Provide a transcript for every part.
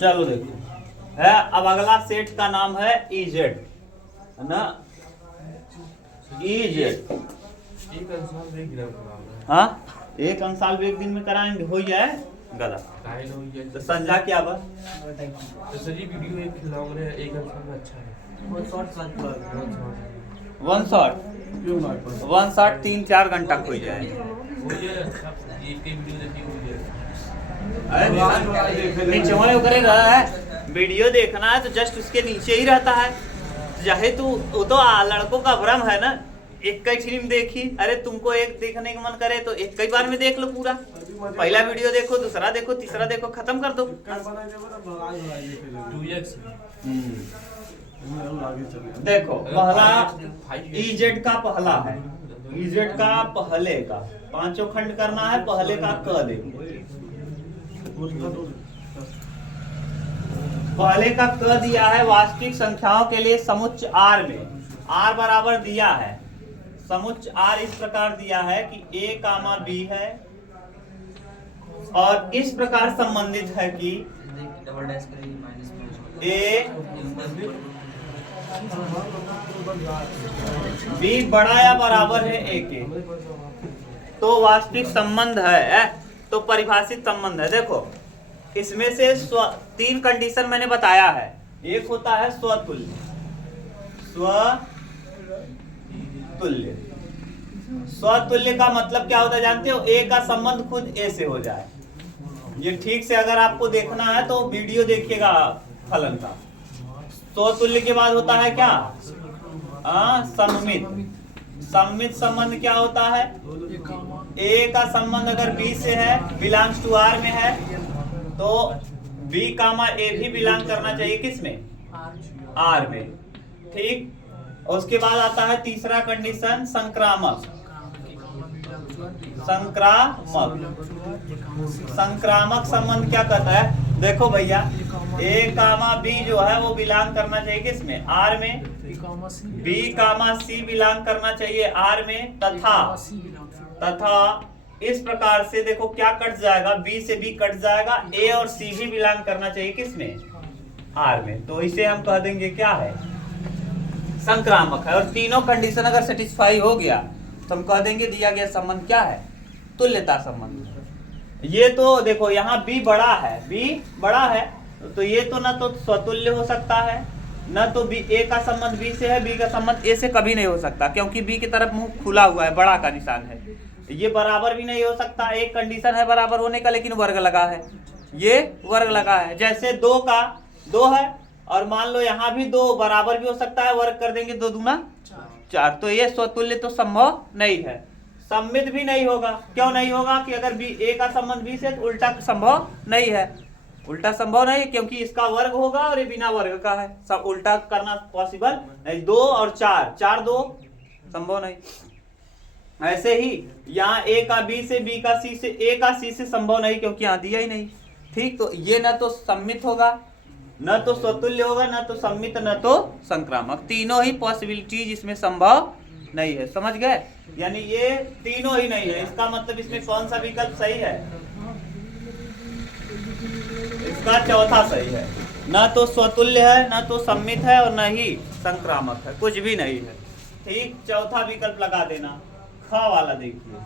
चलो देखो है, अब अगला सेट का नाम है इजेड, है ना, इजेड। हाँ, एक अंशाल भी एक दिन में कराएंगे, हो जाए गला तो संजा क्या बा तो सर ये वीडियो एक लॉन्ग में एक अंशाल में अच्छा है। वन शॉट 3-4 घंटा हो जाए। नीचे उतरे रहा है, वीडियो देखना है तो जस्ट उसके नीचे ही रहता है। चाहे तो वो तो लड़कों का भ्रम है ना, एक कई फिल्म देखी, अरे तुमको एक देखने का मन करे तो एक कई बार में देख लो पूरा। पहला वीडियो देखो, दूसरा देखो, तीसरा देखो, खत्म कर दो। देखो पहला इजेड का पहला है, इजेड का पहले का 5 खंड करना है, पहले का क देखो, पहले का क दिया है वास्तविक संख्याओं के लिए समुच्च आर में, आर बराबर दिया है, समुच्च आर इस प्रकार दिया है कि a कामा b है और इस प्रकार संबंधित है कि a b बड़ा या बराबर है a के, तो वास्तविक संबंध है, तो परिभाषित संबंध है। देखो इसमें से 3 कंडीशन मैंने बताया है। एक होता है स्वतुल्य, स्वतुल्य, स्वतुल्य का मतलब क्या होता है जानते हो, ए का संबंध खुद ए से हो जाए। ये ठीक से अगर आपको देखना है तो वीडियो देखिएगा फलन का। स्वतुल्य के बाद होता है क्या, सममित। सममित संबंध क्या होता है, ए का संबंध अगर बी से है, बिलोंग्स टू आर में है, तो b कामा ए भी बिलोंग करना चाहिए किसमें, आर में। ठीक, उसके बाद आता है तीसरा कंडीशन संक्रामक। संक्रामक, संक्रामक संबंध क्या कहता है, देखो भैया a कामा b जो है वो बिलोंग करना चाहिए किसमें, आर में, b कामा c बिलोंग करना चाहिए आर में, तथा इस प्रकार से देखो क्या कट जाएगा, B से B कट जाएगा, A और C भी बिलोंग करना चाहिए किसमें, R में, तो इसे हम कह देंगे क्या है, संक्रामक है। और तीनों कंडीशन अगर सेटिस्फाई हो गया तो हम कह देंगे दिया गया संबंध क्या है, तुल्यता संबंध। ये तो देखो यहाँ B बड़ा है, B बड़ा है, तो ये तो ना तो स्वतुल्य हो सकता है, न तो B, A का संबंध B से है, B का संबंध A से कभी नहीं हो सकता, क्योंकि B की तरफ मुंह खुला हुआ है, बड़ा का निशान है। ये बराबर भी नहीं हो सकता, एक कंडीशन है बराबर होने का लेकिन वर्ग लगा है, ये वर्ग लगा है। जैसे 2 का 2 है और मान लो यहाँ भी 2 बराबर भी हो सकता है, वर्ग कर देंगे 2 दूना 4, तो ये स्वतुल्य तो संभव नहीं है। सम्मित भी नहीं होगा, क्यों नहीं होगा कि अगर A का संबंध B से, तो उल्टा संभव नहीं है, उल्टा संभव नहीं है क्योंकि इसका वर्ग होगा और ये बिना वर्ग का है, सब उल्टा करना पॉसिबल नहीं। 2 और 4, 4 2 संभव नहीं। ऐसे ही यहाँ A का B से, B का C से, A का C से संभव नहीं क्योंकि यहाँ दिया ही नहीं। ठीक, तो ये न तो सम्मित होगा, न तो स्वतुल्य होगा, न तो सम्मित, न तो संक्रामक, तीनों ही पॉसिबिलिटीज इसमें संभव नहीं है। समझ गए, यानी ये तीनों ही नहीं है। इसका मतलब इसमें कौन सा विकल्प सही है, इसका चौथा सही है, न तो स्वतुल्य है, न तो सम्मित है और न ही संक्रामक है, कुछ भी नहीं है। ठीक, चौथा विकल्प लगा देना। ख वाला देखिए,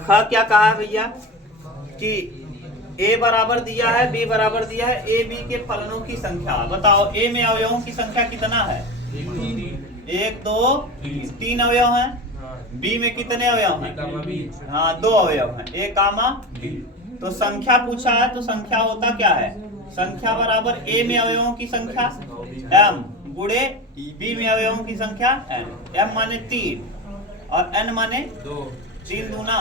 ख क्या कहा है भैया कि a बराबर दिया है, b बराबर दिया है, a b के फलनों की संख्या बताओ। a में अवयवों की संख्या कितना है, 1 2 3 अवयव हैं। b में कितने अवयव हैं, हाँ 2 अवयव हैं, a कामा b। तो संख्या पूछा है तो संख्या होता क्या है, संख्या बराबर a में अवयवों की संख्या m गुणे b में अवयवों की संख्या n। m माने 3 और n माने 2, 3 दूना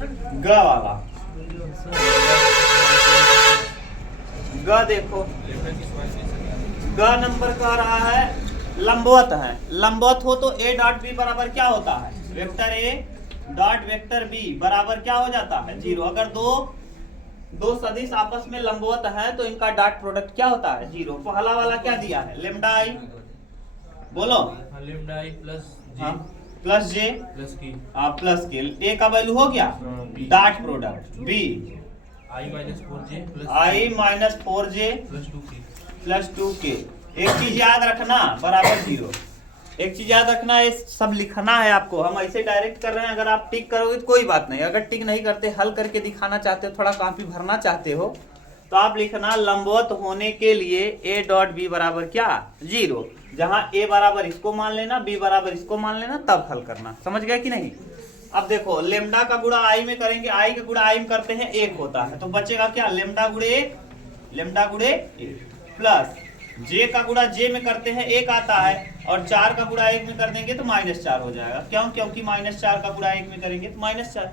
ग वाला। ग देखो, ग नंबर कह रहा है लंबवत है, लंबवत हो तो a डॉट b बराबर क्या होता है, vector a dot vector b बराबर क्या हो जाता है, 0। अगर दो सदिश आपस में लंबवत है तो इनका डॉट प्रोडक्ट क्या होता है, 0। पहला वाला क्या दिया है, लेमडा आई, बोलो लेमडा आई प्लस हाँ प्लस जे प्लस की प्लस के, ए का वैल्यू हो गया dot product B i minus 4j plus i minus 4j plus 2k। एक चीज याद रखना बराबर 0। एक चीज याद रखना, ये सब लिखना है आपको, हम ऐसे डायरेक्ट कर रहे हैं। अगर आप टिक करोगे तो कोई बात नहीं, अगर टिक नहीं करते हल करके दिखाना चाहते हो, थोड़ा कॉपी भरना चाहते हो, तो आप लिखना लंबवत होने के लिए ए डॉट बी बराबर क्या 0। जहां ए बराबर इसको मान लेना, बी बराबर इसको मान लेना, तब हल करना। समझ गए कि नहीं? अब देखो लेमडा का गुणा आई में करेंगे, आई का गुणा आई में करते हैं 1 होता है, तो बचेगा क्या लेमडा गुणे 1 प्लस जे का गुणा जे में करते हैं 1 आता है, और 4 का गुणा 1 में कर देंगे तो -4 हो जाएगा। क्यों? क्योंकि -4 का गुणा 1 में करेंगे तो -4।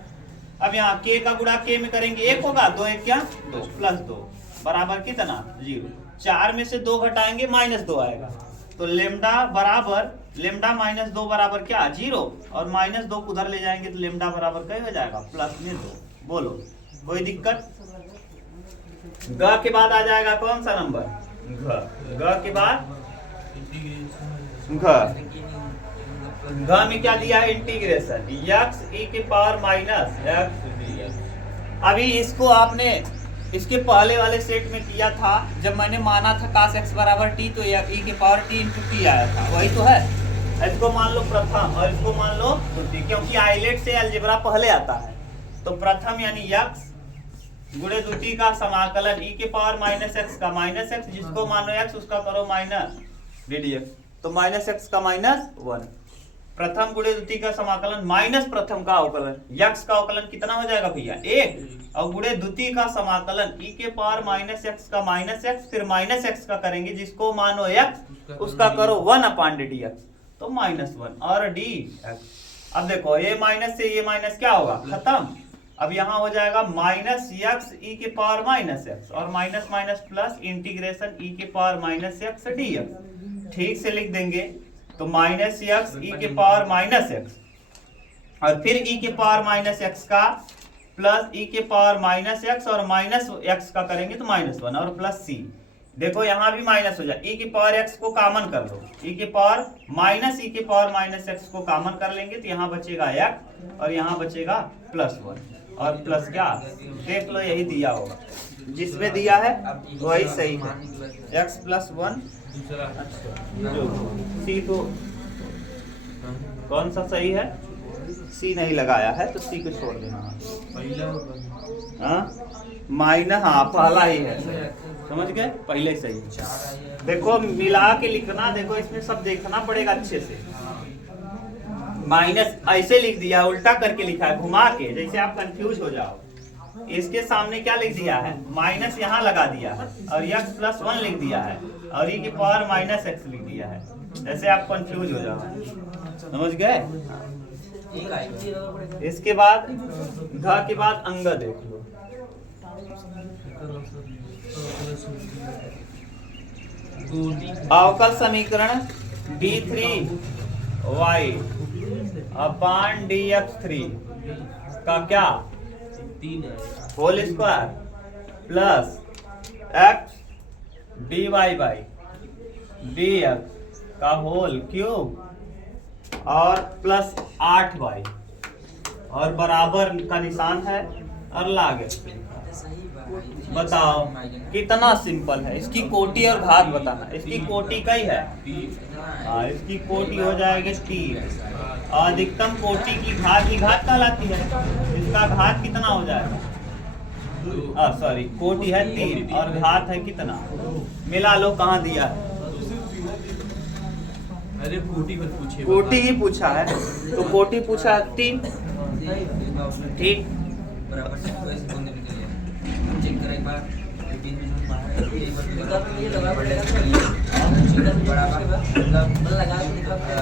अब यहाँ k का गुणा k में करेंगे 1 होगा, 2 1 क्या 2 प्लस 2 बराबर कितना 0। 4 में से 2 घटाएंगे -2 आएगा, तो लेमडा बराबर लेमडा -2 बराबर क्या 0, और -2 को उधर ले जाएंगे तो लेमडा बराबर क्या हो जाएगा +2। बोलो कोई दिक्कत? ग के बाद आ जाएगा कौन सा नंबर? ग के बाद घ में क्या दिया है? इंटीग्रेशन x e के पावर माइनस x dx। अभी इसको आपने इसके पहले वाले सेट में किया था, जब मैंने माना था cos x बराबर t, तो e के पावर t इंटू t आया था, वही तो है। इसको मान लो प्रथम और इसको मान लो द्वितीय, क्योंकि आइलेट से अलजेब्रा पहले आता है। तो प्रथम यानी x गुणे द्वितीय का समाकलन e के पावर -x का -x, जिसको मानो x उसका करो माइनस ddx, तो -x का -1। प्रथम गुणे द्वितीय का समाकलन माइनस प्रथम का अवकलन, x का अवकलन कितना हो जाएगा भैया 1, और गुणे द्वितीय का समाकलन e के पावर -x का -x, फिर -x का करेंगे जिसको मानो x उसका करो 1/dx, तो -1 और dx। अब देखो ये माइनस से ये माइनस क्या होगा खत्म। अब यहाँ हो जाएगा -x e के पावर -x और minus minus plus integration e के पावर -x dx। ठीक से लिख देंगे तो -x e के पावर -x और फिर e के पावर -x का प्लस e के पावर -x और -x का करेंगे तो -1 और प्लस c। देखो यहाँ भी माइनस हो जाए, e के पावर x को कॉमन कर लो, e के पावर -e के पावर -x को कॉमन कर लेंगे तो यहाँ बचेगा x और यहाँ बचेगा +1 और प्लस क्या देख लो यही दिया होगा, जिसमें दिया है वही सही है x +1। सी तो कौन सा सही है? सी नहीं लगाया है तो सी को छोड़ देना। पहला ही है, समझ गए? पहले ही सही है। देखो मिला के लिखना, देखो इसमें सब देखना पड़ेगा अच्छे से। माइनस ऐसे लिख दिया, उल्टा करके लिखा है घुमा के, जैसे आप कंफ्यूज हो जाओ। इसके सामने क्या लिख दिया है? माइनस यहाँ लगा दिया है और x +1 लिख दिया है और e की पावर -x लिख दिया है, जैसे आप कंफ्यूज हो जाओ। समझ गए? इसके बाद घ के बाद अंग देख लो। अवकल समीकरण d3y अपान dx3 का क्या whole square plus x dy by dx का होल क्यूब और प्लस 8y और बराबर का निशान है और लागे। बताओ कितना सिंपल है। इसकी कोटि और घात बताना। इसकी कोटि कई है? इसकी कोटि हो जाएगी 3। अधिकतम कोटि की घात कहलाती है। इसका घात कितना हो जाएगा? सॉरी, कोटि है 3 और घात है कितना? मिला लो, कहाँ दिया है? अरे कोटि मत पूछिए, कोटि ही पूछा है तो कोटि पूछा है 3। ठीक,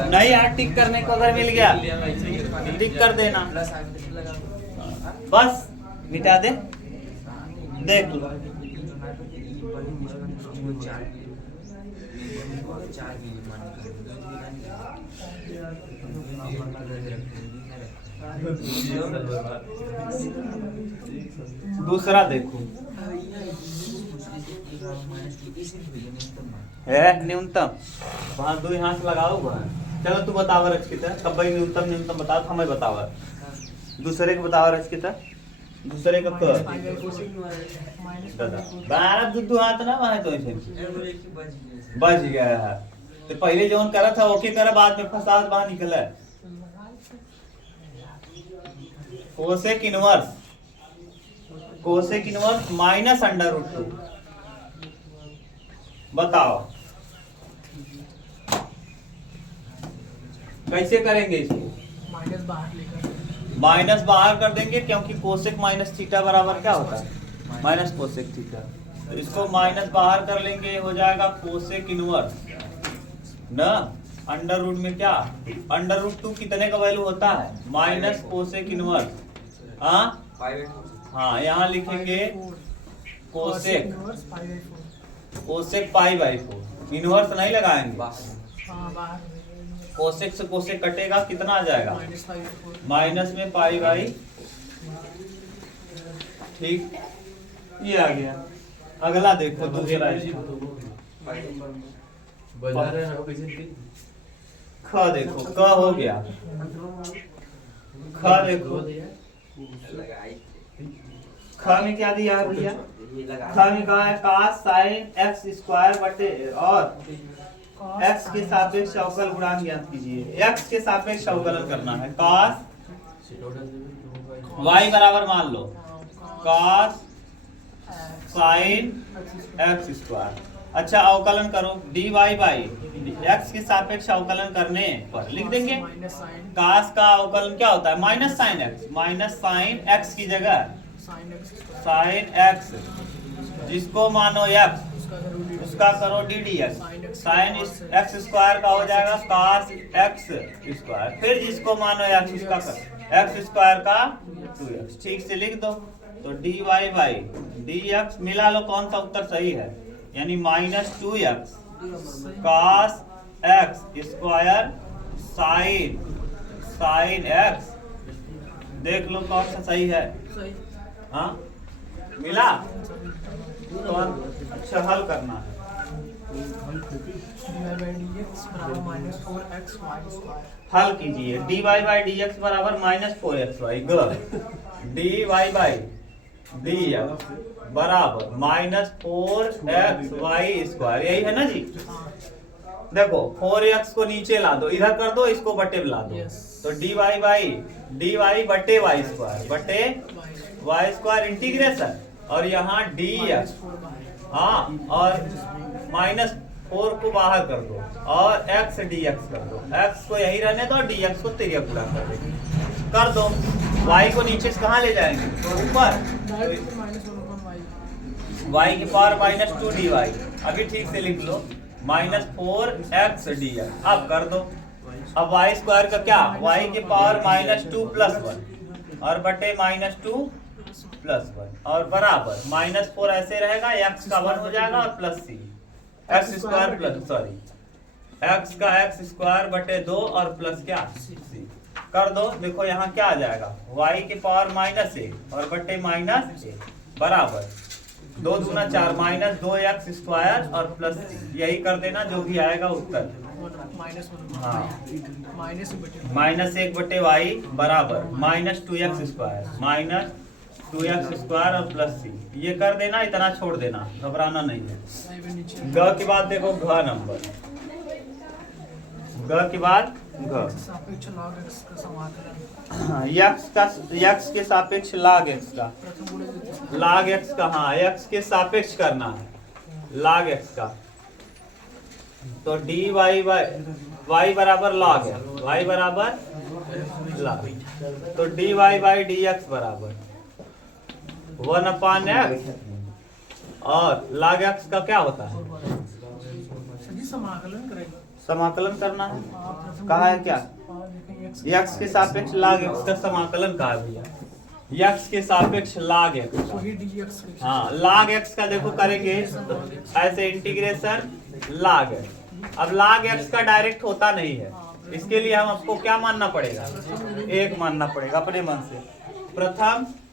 नहीं यार, टिक करने को अगर मिल गया टिक कर देना, बस मिटा दे। देख लो दूसरा देखो है न्यूनतम, वहां 2 यहाँ से लगाओ। चलो तू बतावा रचकिता कब भाई न्यूनतम न्यूनतम बता हमें बतावा दूसरे को बतावा रचकिता दूसरे का क दादा बारह दुदू हाथ ना वहां तो ऐसे बच गया है तो पहले जोन करा था ओके करा बाद में फसाद बाहर निकला cosec inverse minus under root 2 बताओ कैसे करेंगे इसको माइनस बाहर कर देंगे क्योंकि कोसेक माइनस थीटा बराबर क्या होता है माइनस कोसेक थीटा तो इसको माइनस बाहर कर लेंगे हो जाएगा कोसेक इनवर्स ना अंडर रूट में क्या अंडर रूट 2 कितने का वैल्यू होता है माइनस कोसेक इनवर्स हाँ यहाँ लिखेंगे कोसेक पाई बाई 4 इनवर्स नहीं लगाएंगे कोसेक से कोसेक कटेगा कितना आ जाएगा माइनस में पाई बाई ठीक ये आ गया अगला देखो दूसरा ख देखो क हो गया ख देखो ख में क्या दिया है भैया ख में कहा है cos sin x स्क्वायर बटे और x के सापेक्ष अवकल गुणांक ज्ञात कीजिए x के सापेक्ष अवकलन करना है cos y बराबर मान लो cos sin x स्क्वायर अच्छा अवकलन करो dy बाई x के सापेक्ष अवकलन करने पर लिख देंगे cos का अवकलन क्या होता है माइनस साइन x की जगह साइन x जिसको मानो x उसका करो D D X sine x square का हो जाएगा cos x स्क्वायर फिर जिसको मानो x उसका x स्क्वायर का 2x ठीक से लिख दो तो dy बाई dx मिला लो कौन सा उत्तर सही है यानी minus 2x cos x square sine x देख लो कौन सा सही है हाँ मिला तो अच्छा हल करना है हल कीजिए dy बाई dx बराबर minus 4xy dy by dx बराबर माइनस 4xy स्क्वायर यही है ना जी देखो 4x को नीचे ला दो इधर कर दो इसको बटे ला दो तो dy बटे y स्क्वायर इंटीग्रेशन और यहाँ dx हाँ और माइनस 4 को बाहर कर दो और x dx कर दो x को यही रहने दो dx को तिर्यक गुणा कर दो y को नीचे से कहाँ ले जाएंगे ऊपर y की पावर माइनस 2 dy अभी ठीक से लिख लो माइनस 4x dx अब कर दो अब y स्क्वायर का क्या y की पावर माइनस 2 प्लस 1 और बटे माइनस 2 प्लस 1 और बराबर माइनस 4 ऐसे रहेगा x का 1 हो जाएगा और plus c x square plus sorry x का x स्क्वायर बटे 2 और प्लस क्या c कर दो देखो यहाँ क्या आ जाएगा y की पावर माइनस 1 और बटे माइनस 1 बराबर 2 दूना 4 माइनस 2x स्क्वायर और प्लस c यही कर देना जो भी आएगा उत्तर हाँ माइनस 1 बटे y बराबर minus 2x square minus 2x square और प्लस c ये कर देना इतना छोड़ देना घबराना नहीं है ग के बाद देखो घ नंबर ग के बाद घ x के सापेक्ष log x का हाँ x के सापेक्ष करना है log x का तो dy y बराबर log y बराबर log तो dy बाई dx बराबर 1/x और log x का क्या होता है समाकलन करना है कहा है क्या x के सापेक्ष log x का समाकलन कहा है भैया x के सापेक्ष log x हाँ log x का देखो करेंगे तो ऐसे इंटीग्रेशन log x अब log x का डायरेक्ट होता नहीं है इसके लिए हम आपको क्या मानना पड़ेगा एक मानना पड़ेगा अपने मन से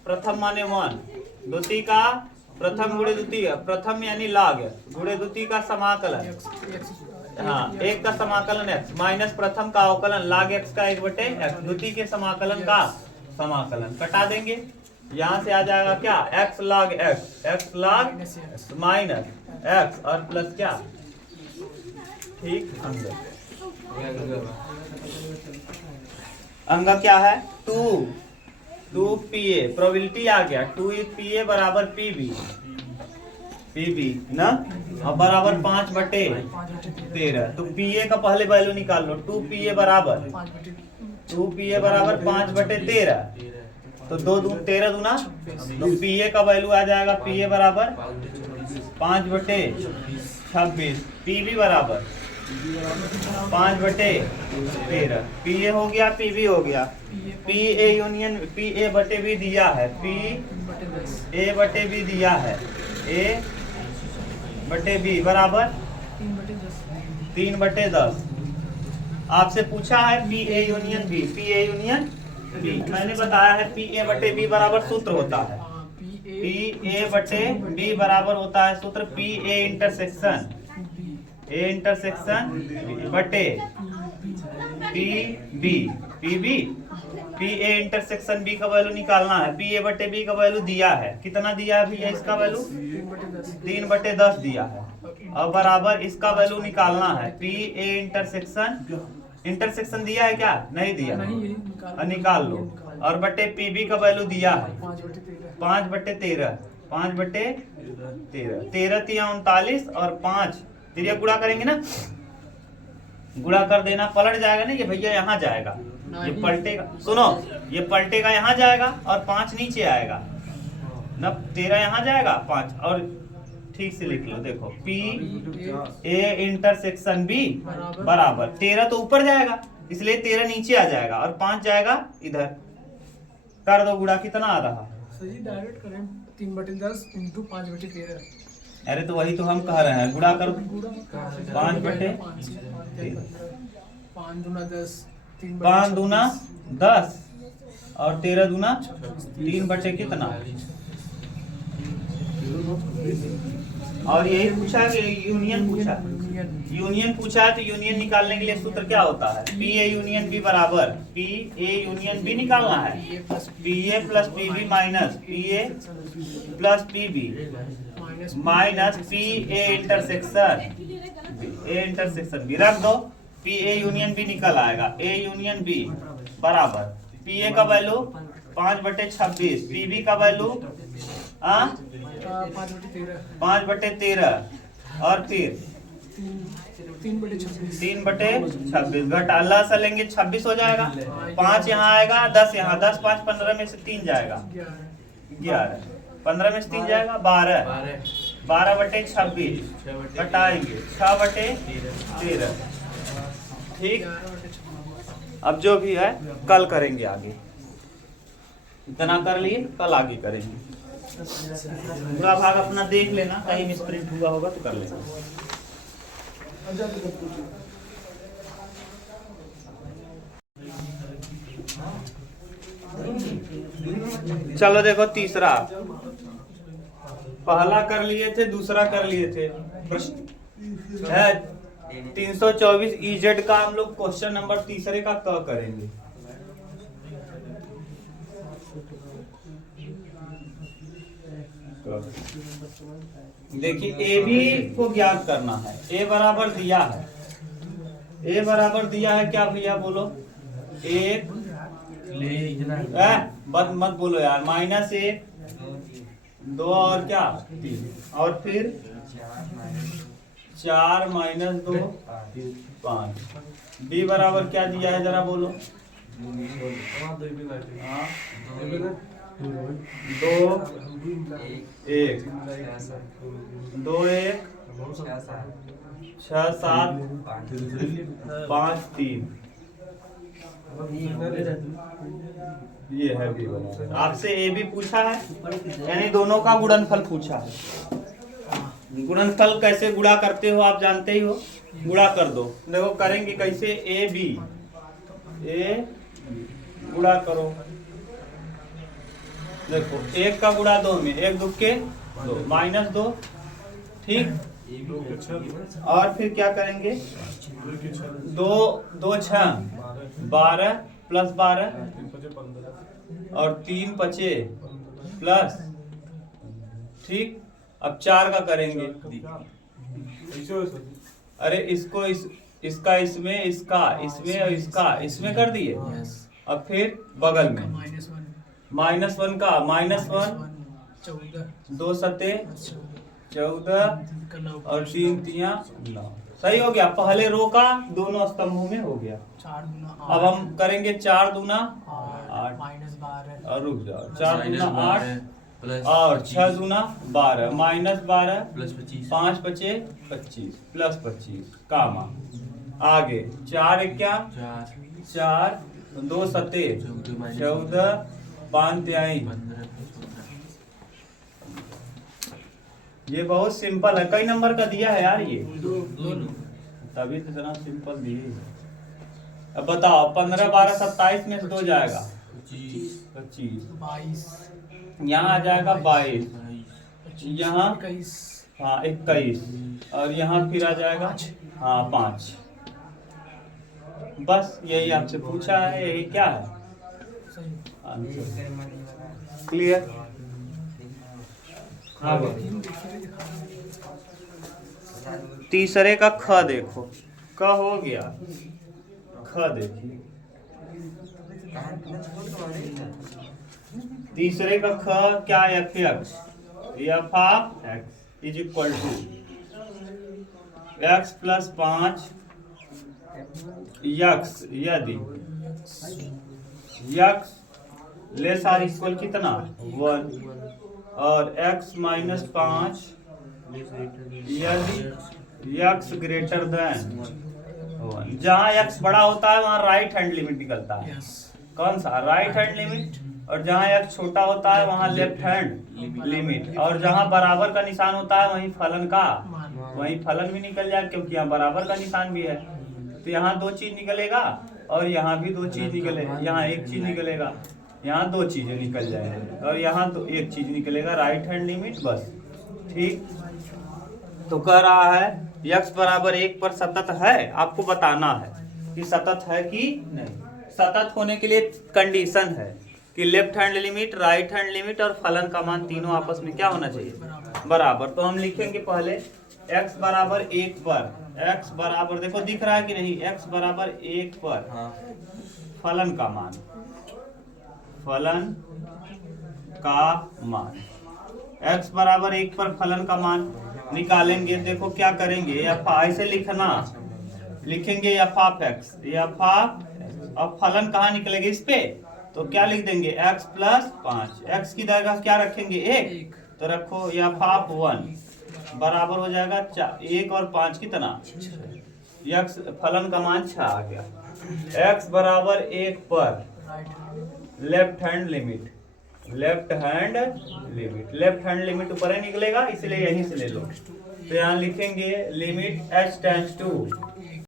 प्रथम माने 1 द्वितीय का प्रथम गुणे द्वितीय प्रथम यानी log गुणे द्वितीय का समाकलन हाँ एक का समाकलन x माइनस प्रथम का अवकलन log x का 1/x, द्वितीय के समाकलन का समाकलन कटा देंगे। यहाँ से आ जाएगा क्या x log x minus x और प्लस क्या ठीक अंदर अंगा क्या है 2 PA प्रोबेबिलिटी आ गया 2 PA बराबर PB ना और बराबर 5/13 तो PA का पहले वैल्यू निकाल लो 2 PA बराबर 5/13 तो 13 दूना तो PA का वैल्यू आ जाएगा PA बराबर 5/26 PB बराबर 5/13 PA हो गया PB हो गया PA यूनियन PA/B दिया है PA/B दिया है A/B बराबर 3/10 आपसे पूछा है PA यूनियन B मैंने बताया है PA/B बराबर सूत्र होता है PA/B बराबर होता है सूत्र PA इंटरसेक्शन बटे PB PA इंटरसेक्शन B का वैल्यू निकालना है PA/B का वैल्यू दिया है कितना दिया है भैया इसका वैल्यू 3/10 दिया है और बराबर इसका वैल्यू निकालना है PA इंटरसेक्शन दिया है क्या नहीं दिया निकाल लो और बटे PB का वैल्यू दिया है 5/13 13 39 और 5 फिर ये गुणा करेंगे ना गुणा कर देना पलट जाएगा ना ये भैया यहाँ जाएगा ये पलटेगा सुनो ये पलटेगा यहाँ जाएगा और 5 नीचे आएगा ना 13 यहाँ जाएगा 5 और ठीक से लिख लो देखो PA इंटरसेक्शन B बराबर 13 तो ऊपर जाएगा इसलिए 13 नीचे आ जाएगा और 5 जाएगा इधर कर दो गुणा कितना आ रहा है डायरेक्ट करें 3/10 × 5/13 अरे तो वही तो हम कह रहे हैं गुणा कर 5 दूना 10 और 13 दूना 3 कितना और यही पूछा कि यूनियन पूछा है तो यूनियन निकालने के लिए सूत्र क्या होता है PA यूनियन B बराबर PA यूनियन B निकालना है PA plus PB minus PA plus PB minus PA intersection B रख दो PA यूनियन B निकल आएगा A यूनियन B बराबर PA का वैल्यू 5/26 PB का वैल्यू 5/13 और फिर 3/26 घटा अल्लाह से लेंगे 26 हो जाएगा 5 यहाँ आएगा 10 यहाँ 10 5 15 में से 3 जाएगा 11 15 में से 3 जाएगा 12/26 घटाएंगे 6/13 ठीक अब जो भी है कल करेंगे आगे इतना कर लिए कल आगे करेंगे पूरा भाग अपना देख लेना कहीं मिसप्रिंट हुआ होगा तो कर लेना चलो देखो तीसरा पहला कर लिए थे दूसरा कर लिए थे प्रश्न है 324 EZ का हम लोग क्वेश्चन नंबर तीसरे का क करेंगे देखिए ए बी को ज्ञात करना है ए बराबर दिया है क्या भैया बोलो 1 मत बोलो यार -1 2 और क्या 3 और फिर 4 - 2 5 बी बराबर क्या दिया है जरा बोलो 2 1 2 1 6 7 5 3 ये है बी बराबर आपसे ए बी पूछा है यानी दोनों का गुणनफल पूछा है गुणनफल कैसे गुणा करते हो आप जानते ही हो गुणा कर दो देखो करेंगे कैसे ए बी गुणा करो देखो 1 का गुणा 2 में 1 2 के 2 -2 ठीक और फिर क्या करेंगे, 2 6 12 प्लस 12 और 3 5 प्लस, ठीक। अब 4 का करेंगे, अरे इसको इसका इसमें, इसका इसमें और इसका इसमें कर दिए। अब फिर बगल में -1 का -1 2 7 14 और 3 3 9। सही हो गया, पहले रो का दोनों स्तंभों में हो गया। 4 दूना अब हम करेंगे 4 दूना 8 -12 और रुक जाओ, 4 दूना 8 और 6 दूना 12 -12 प्लस 25 5 5 25 प्लस 25 कामा। आगे 4 क्या 4 2 7 14 5 23। ये बहुत सिंपल है, कई नंबर का दिया है यार ये, तभी तो इतना सिंपल दिए। अब बताओ 15 12 27 में से 2 जाएगा 25, 22 यहाँ आ जाएगा 22, यहाँ 21 हाँ 21 और यहाँ फिर आ जाएगा हाँ 5। बस यही आपसे पूछा है, यही क्या है सही। आंसर। क्लियर। तीसरे का ख देखो, क हो गया, ख देखिए तीसरे का ख क्या, F of X is equal to x plus 5 x, यदि यक्स लेस आर इक्वल कितना 1 और x माइनस 5 यदि x ग्रेटर देन 1। जहाँ x बड़ा होता है वहाँ राइट हैंड लिमिट निकलता है। कौन सा राइट हैंड लिमिट, और जहाँ x छोटा होता है वहाँ लेफ्ट हैंड लिमिट, और जहाँ बराबर का निशान होता है वहीं फलन का, वहीं फलन भी निकल जाए, क्योंकि यहाँ बराबर का निशान भी है। तो यहाँ 2 चीज निकलेगा और यहाँ भी 2 चीज निकलेगा, यहाँ 1 चीज निकलेगा, यहाँ 2 चीजें निकल जाएंगी और यहाँ तो 1 चीज निकलेगा, राइट हैंड लिमिट, बस ठीक। तो कह रहा है x बराबर 1 पर सतत है, आपको बताना है कि सतत है कि नहीं। सतत होने के लिए कंडीशन है कि left hand limit, right hand limit और फलन का मान तीनों आपस में क्या होना चाहिए, बराबर। तो हम लिखेंगे पहले x बराबर 1 पर, x बराबर देखो दिख रहा है कि नहीं, x बराबर 1 पर फलन का मान, फलन का मान x बराबर 1 पर फलन का मान निकालेंगे। देखो क्या करेंगे, ऐसे लिखना, लिखेंगे f of x, f of, अब फलन कहाँ निकलेगा इस पे, तो क्या लिख देंगे x प्लस 5, x की जगह क्या रखेंगे 1, तो रखो f ऑफ 1 बराबर हो जाएगा 1 और 5 कितना, x फलन का मान 6 आ गया। x बराबर 1 पर left hand limit, left hand limit, left hand limit ऊपर ही निकलेगा, इसलिए यहीं से ले लो। तो यहाँ लिखेंगे लिमिट h टेंड्स टू